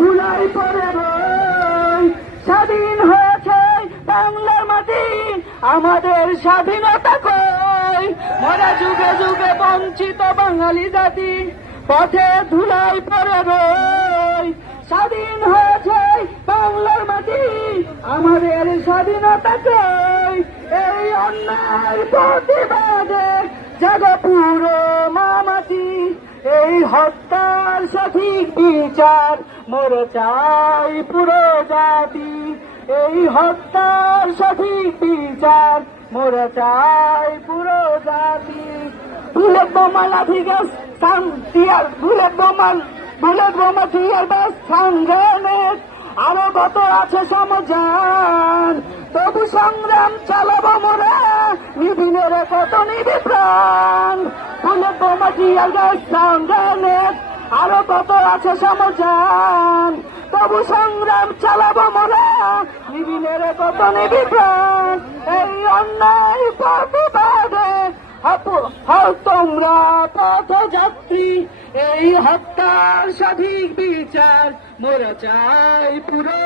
ধুলাই পড়ে রই। স্বাধীন হয়েছে বাংলার মাটি, আমাদের স্বাধীনতা কই? মরা যুগে যুগে বঞ্চিত বাঙালি জাতি, পথে ধুলাই পড়ে রই। স্বাধীন হয়েছে বাংলার মাটি, আমাদের স্বাধীনতা কই? এই অন্যায় প্রতিবাদে জাগো পুরো মামাটি, এই হত্যার সঠিক বিচার মোরা চাই পুরো জাতি। এই হত্যার সঠিক বিচার মোরা চাই পুরো জাতি। বুলেট বোমা লাঠি গ্যাস বুলেট বোমা টিয়ার গ্যাস সংগ্রামের আরো কত আছে সমজান, তবু সংগ্রাম চালাবো মোরা, নিবিনের কত নিবি প্রাণ। বুলেট বোমা টিয়ার গ্যাস সংগ্রামের আরো কত আছে সমজান, তবু সংগ্রাম চালাবো মোরা, নিবিনের কত নিবি প্রাণ। এই অন্যায় প্রতিবাদে হও তোমরা পথযাত্রী, এই হত্যার সঠিক বিচার মোরা চাই পুরো